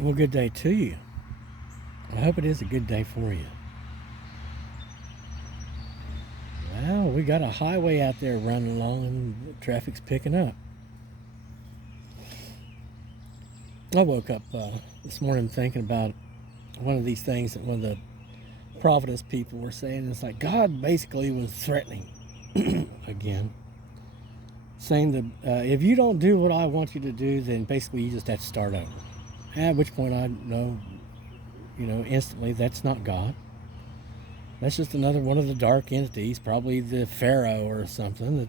Well, good day to you. I hope it is a good day for you. Well, we got a highway out there running along and the traffic's picking up. I woke up this morning thinking about one of these things that one of the prophetess people were saying. It's like God basically was threatening again, saying that if you don't do what I want you to do, then basically you just have to start over. At which point I know, instantly that's not God. That's just another one of the dark entities, probably the Pharaoh or something, that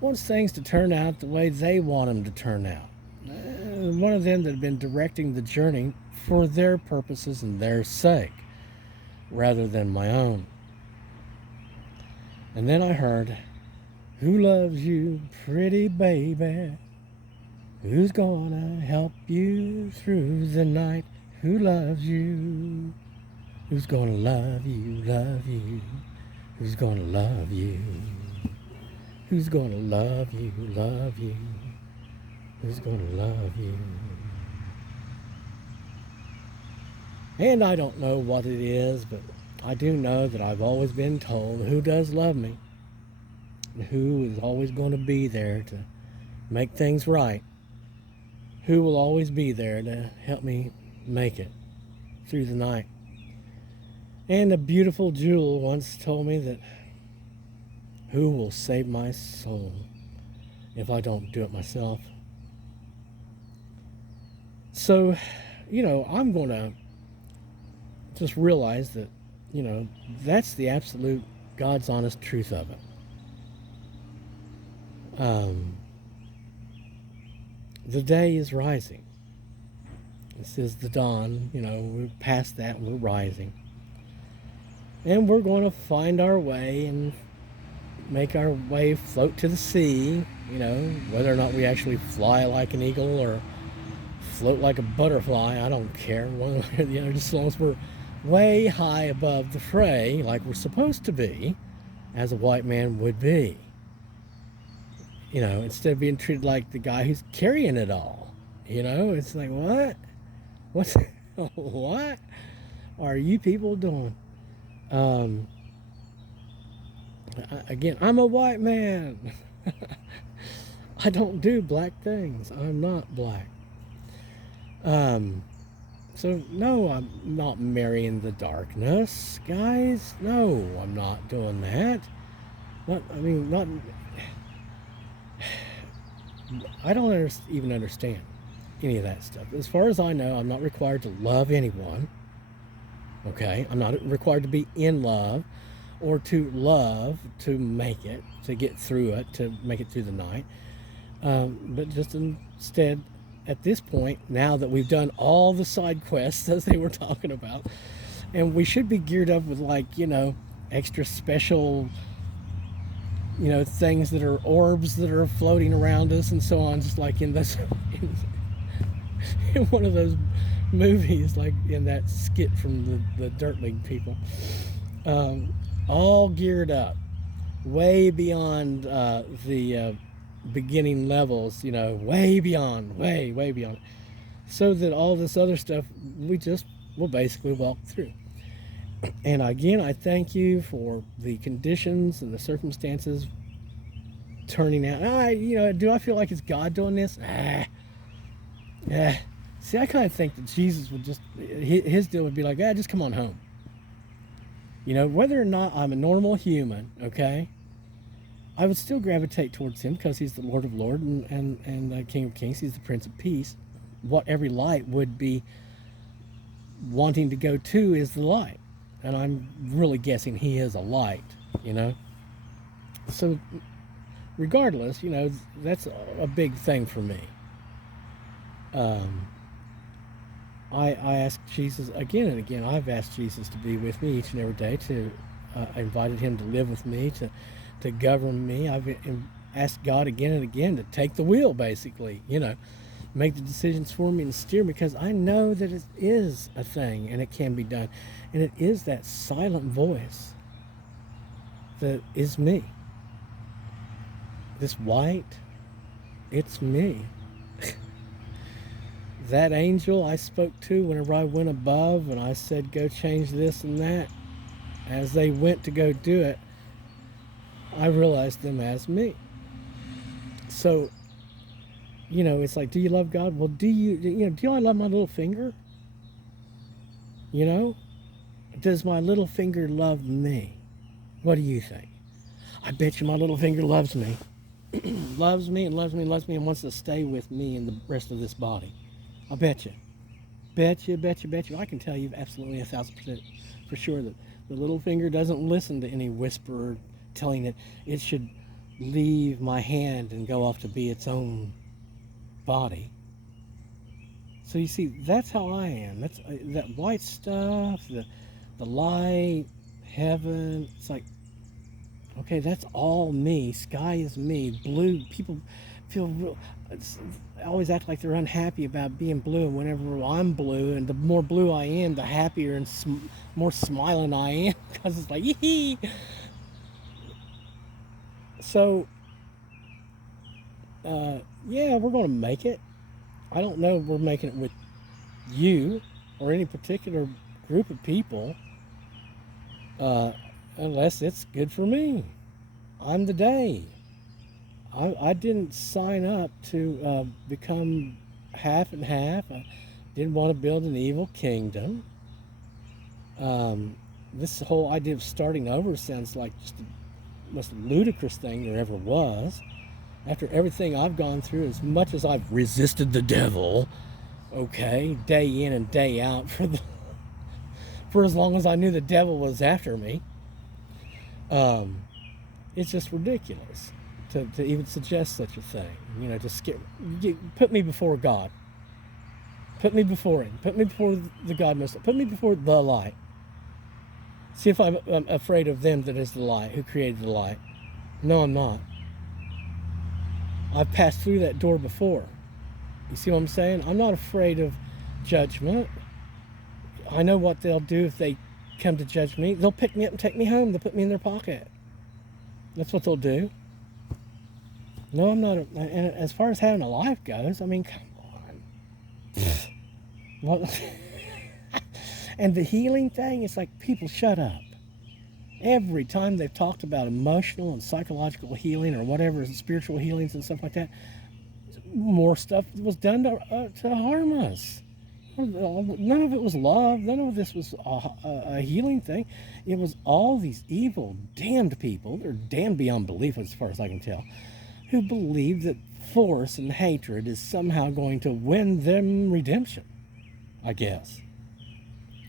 wants things to turn out the way they want them to turn out. One of them that have been directing the journey for their purposes and their sake, rather than my own. And then I heard, "Who loves you, pretty baby? Who's gonna help you through the night? Who loves you? Who's gonna love you, love you? Who's gonna love you? Who's gonna love you, love you? Who's gonna love you?" And I don't know what it is, but I do know that I've always been told who does love me, who is always going to be there to make things right, who will always be there to help me make it through the night. And a beautiful jewel once told me that who will save my soul if I don't do it myself. So, I'm going to just realize that, that's the absolute God's honest truth of it. The day is rising. This is the dawn. We're past that. We're rising. And we're going to find our way and make our way float to the sea. Whether or not we actually fly like an eagle or float like a butterfly, I don't care. One way or the other, just as long as we're way high above the fray, like we're supposed to be, as a white man would be. Instead of being treated like the guy who's carrying it all. It's like, what? What's what are you people doing? Again, I'm a white man. I don't do black things. I'm not black. So no, I'm not marrying the darkness, guys. No, I'm not doing that. Not. I don't even understand any of that stuff. As far as I know, I'm not required to love anyone. Okay, I'm not required to be in love or to love to make it, to get through it, to make it through the night. But just instead, at this point, now that we've done all the side quests as they were talking about, and we should be geared up with extra special, things that are orbs that are floating around us and so on, just like in this, in one of those movies, like in that skit from the Dirt League people. All geared up, way beyond the beginning levels, way beyond, way beyond, so that all this other stuff will basically walk through. And again, I thank you for the conditions and the circumstances turning out. Do I feel like it's God doing this? See, I kind of think that Jesus would his deal would be like, just come on home. Whether or not I'm a normal human, okay, I would still gravitate towards him because he's the Lord of Lords and King of Kings. He's the Prince of Peace. What every light would be wanting to go to is the light. And I'm really guessing he is a light, So regardless, that's a big thing for me. I asked Jesus again and again. I've asked Jesus to be with me each and every day. I invited him to live with me, to govern me. I've asked God again and again to take the wheel, basically, make the decisions for me and steer me, because I know that it is a thing and it can be done. And it is that silent voice that is me. This white, it's me. that angel I spoke to whenever I went above and I said, go change this and that, as they went to go do it, I realized them as me. So, it's like, do you love God? Well, do I love my little finger? You know, does my little finger love me? What do you think? I bet you my little finger loves me. Loves me and loves me and loves me and wants to stay with me in the rest of this body. I bet you. Bet you. I can tell you absolutely 1,000% for sure that the little finger doesn't listen to any whisperer telling it should leave my hand and go off to be its own body. So you see, that's how I am. That's that white stuff, the light, heaven. It's like, okay, that's all me. Sky is me. Blue, people feel real. I always act like they're unhappy about being blue. Whenever I'm blue, and the more blue I am, the happier and more smiling I am, because it's like, yee. So, yeah, we're going to make it. I don't know if we're making it with you or any particular group of people, unless it's good for me. I'm the day. I didn't sign up to become half and half. I didn't want to build an evil kingdom. This whole idea of starting over sounds like just the most ludicrous thing there ever was. After everything I've gone through, as much as I've resisted the devil, okay, day in and day out for as long as I knew the devil was after me, it's just ridiculous to even suggest such a thing. To put me before God. Put me before Him. Put me before the God most. Put me before the light. See if I'm afraid of them that is the light, who created the light. No, I'm not. I've passed through that door before. You see what I'm saying? I'm not afraid of judgment. I know what they'll do if they come to judge me. They'll pick me up and take me home. They'll put me in their pocket. That's what they'll do. No, I'm not. And as far as having a life goes, I mean, come on. What? And the healing thing, it's like, people shut up. Every time they've talked about emotional and psychological healing or whatever, spiritual healings and stuff like that, more stuff was done to harm us. None of it was love. None of this was a healing thing. It was all these evil, damned people. They're damned beyond belief, as far as I can tell, who believe that force and hatred is somehow going to win them redemption, I guess.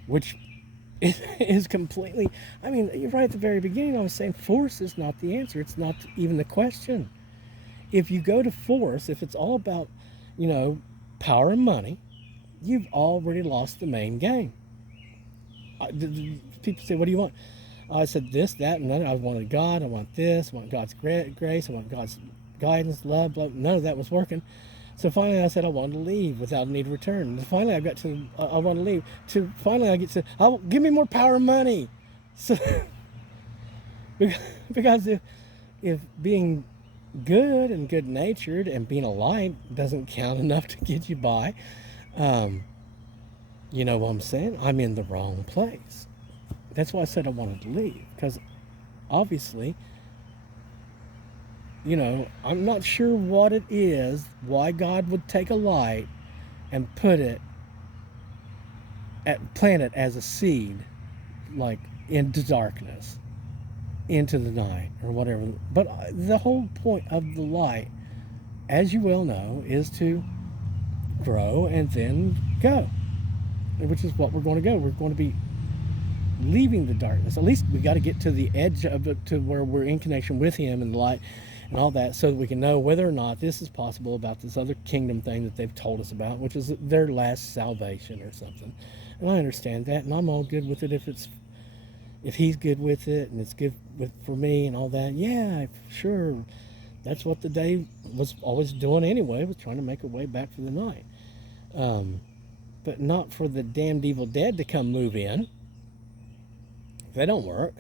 Which is completely, I mean, you're right at the very beginning. I was saying force is not the answer. It's not even the question. If you go to force, if it's all about, power and money, you've already lost the main game. People say, what do you want? I said this, that, and that. I wanted God. I want this. I want God's grace. I want God's guidance, love. None of that was working. So finally I said I wanted to leave without a need to return. And finally I got to, I want to leave. Finally I get to, give me more power and money. So, because if being good and good-natured and being a light doesn't count enough to get you by, you know what I'm saying? I'm in the wrong place. That's why I said I wanted to leave. Because obviously, I'm not sure what it is, why God would take a light and plant it as a seed, like into darkness, into the night, or whatever. But the whole point of the light, as you well know, is to grow and then go, which is what we're going to go. We're going to be leaving the darkness. At least we got to get to the edge of it, to where we're in connection with Him and the light and all that, so that we can know whether or not this is possible about this other kingdom thing that they've told us about, which is their last salvation or something. And I understand that, and I'm all good with it if He's good with it and it's good for me and all that. Yeah, sure. That's what the day was always doing anyway, was trying to make a way back for the night. But not for the damned evil dead to come move in. They don't work.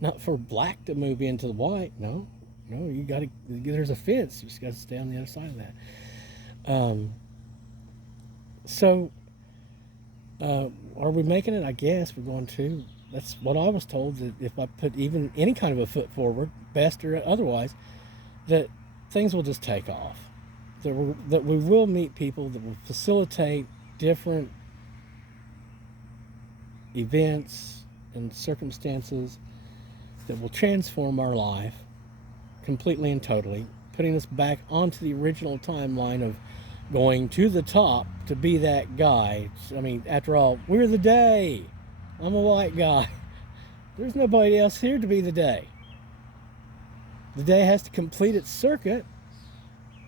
Not for black to move into the white. No, you got to. There's a fence. You just got to stay on the other side of that. Um, so, are we making it? I guess we're going to. That's what I was told, that if I put even any kind of a foot forward, best or otherwise, that things will just take off. That we will meet people that will facilitate different events and circumstances that will transform our life completely and totally, putting us back onto the original timeline of going to the top to be that guy. I mean, after all, we're the day. I'm a white guy. There's nobody else here to be the day. The day has to complete its circuit,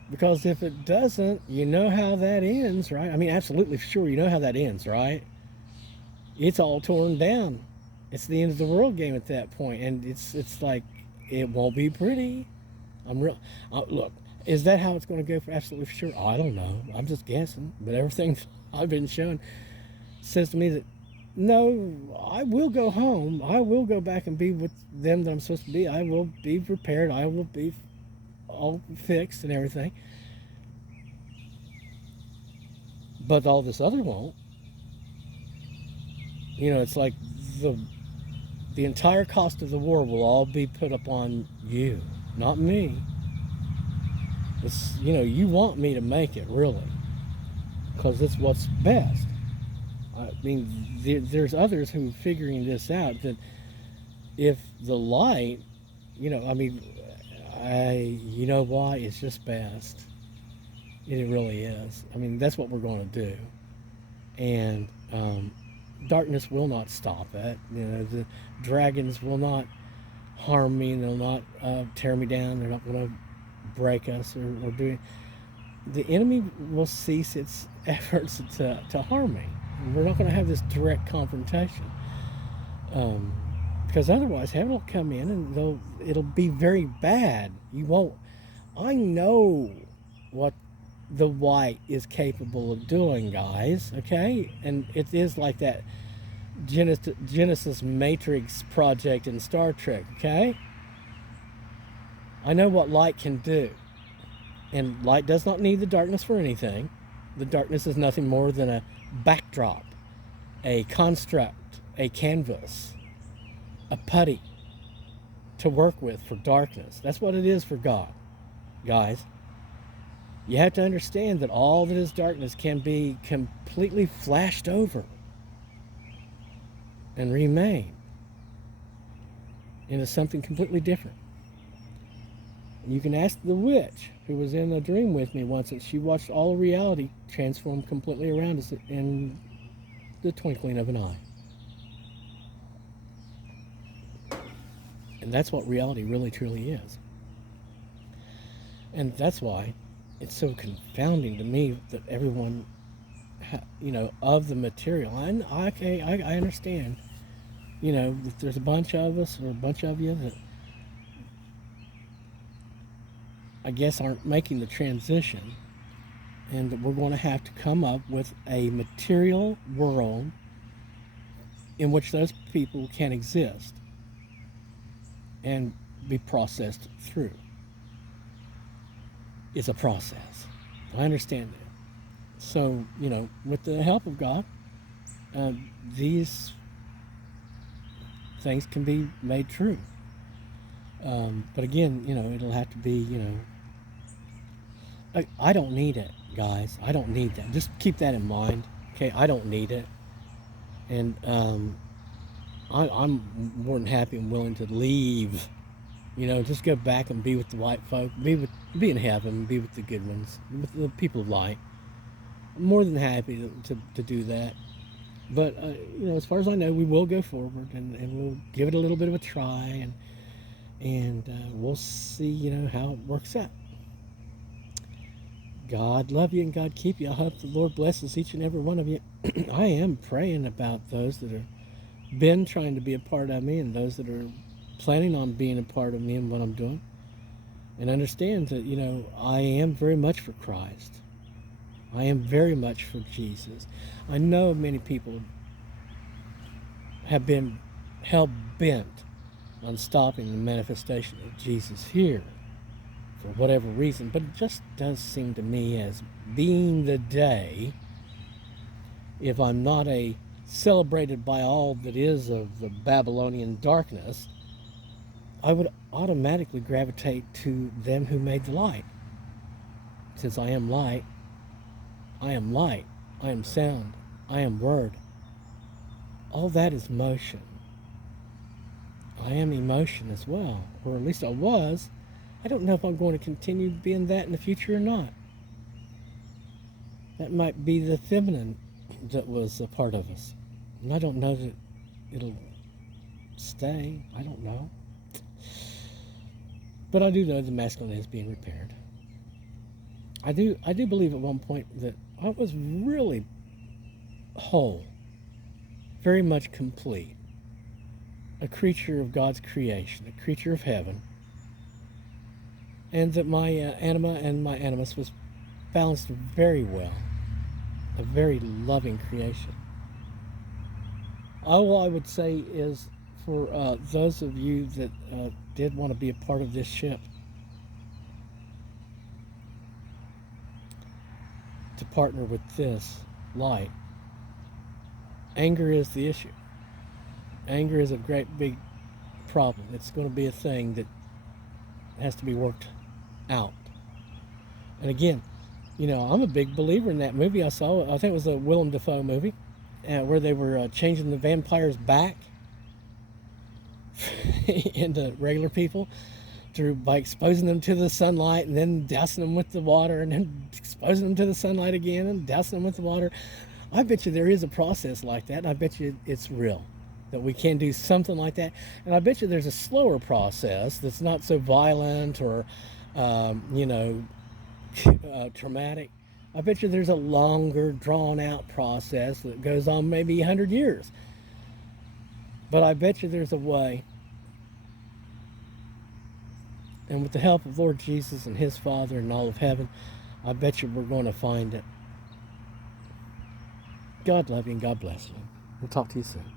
because if it doesn't, you know how that ends, right? I mean, absolutely sure you know how that ends, right? It's all torn down. It's the end of the world game at that point, and it's like, it won't be pretty. I'm real. Look, is that how it's going to go for absolutely sure? I don't know. I'm just guessing, but everything I've been shown says to me that no, I will go home. I will go back and be with them that I'm supposed to be. I will be prepared. I will be all fixed and everything. But all this other won't. You know, it's like the the entire cost of the war will all be put upon you, not me. It's, you know, you want me to make it, really, because it's what's best. I mean, there's others who are figuring this out, that if the light, you know, I mean, you know why? It's just best. It really is. I mean, that's what we're going to do. And darkness will not stop it. You know, the dragons will not harm me, and they'll not tear me down. They're not going to break us or do. The enemy will cease its efforts to harm me. We're not going to have this direct confrontation, because otherwise heaven will come in and it'll be very bad. You won't. I know what the white is capable of doing, guys. Okay, and it is like that Genesis Matrix project in Star Trek. Okay, I know what light can do, and light does not need the darkness for anything. The darkness is nothing more than a backdrop, a construct, a canvas, a putty to work with for darkness. That's what it is for God, guys. You have to understand that all that is darkness can be completely flashed over and remain into something completely different. You can ask the witch who was in a dream with me once, and she watched all reality transform completely around us in the twinkling of an eye. And that's what reality really truly is. And that's why it's so confounding to me that everyone, you know, of the material. I understand, you know, that there's a bunch of us, or a bunch of you, that I guess aren't making the transition, and that we're going to have to come up with a material world in which those people can exist and be processed through. It's a process. I understand that. So, you know, with the help of God, these things can be made true. But again, you know, it'll have to be, you know, I don't need it, guys. I don't need that. Just keep that in mind. Okay, I don't need it. And I'm more than happy and willing to leave. You know, just go back and be with the white folk, be in heaven, be with the good ones, with the people of light. I'm more than happy to do that. But you know, as far as I know, we will go forward, and we'll give it a little bit of a try, and we'll see, you know, how it works out. God love you and God keep you. I hope the Lord blesses each and every one of you. I am praying about those that have been trying to be a part of me, and those that are planning on being a part of me and what I'm doing. And understand that, you know, I am very much for Christ. I am very much for Jesus. I know many people have been hell-bent on stopping the manifestation of Jesus here for whatever reason, but it just does seem to me as being the day, if I'm not celebrated by all that is of the Babylonian darkness, I would automatically gravitate to them who made the light. Since I am light, I am light, I am sound, I am word. All that is motion. I am emotion as well, or at least I was. I don't know if I'm going to continue being that in the future or not. That might be the feminine that was a part of us. And I don't know that it'll stay. I don't know. But I do know the masculine is being repaired. I do believe at one point that I was really whole, very much complete, a creature of God's creation, a creature of heaven, and that my anima and my animus was balanced very well, a very loving creation. All I would say is, for those of you that did want to be a part of this ship, to partner with this light, anger is the issue. Anger is a great big problem. It's going to be a thing that has to be worked out. And again, I'm a big believer in that movie I saw. I think it was a Willem Dafoe movie, where they were changing the vampires back into regular people by exposing them to the sunlight and then dousing them with the water and then exposing them to the sunlight again and dousing them with the water. I bet you there is a process like that, and I bet you it's real, that we can do something like that. And I bet you there's a slower process that's not so violent or traumatic. I bet you there's a longer, drawn-out process that goes on maybe 100 years. But I bet you there's a way. And with the help of Lord Jesus and His Father and all of heaven, I bet you we're going to find it. God love you and God bless you. We'll talk to you soon.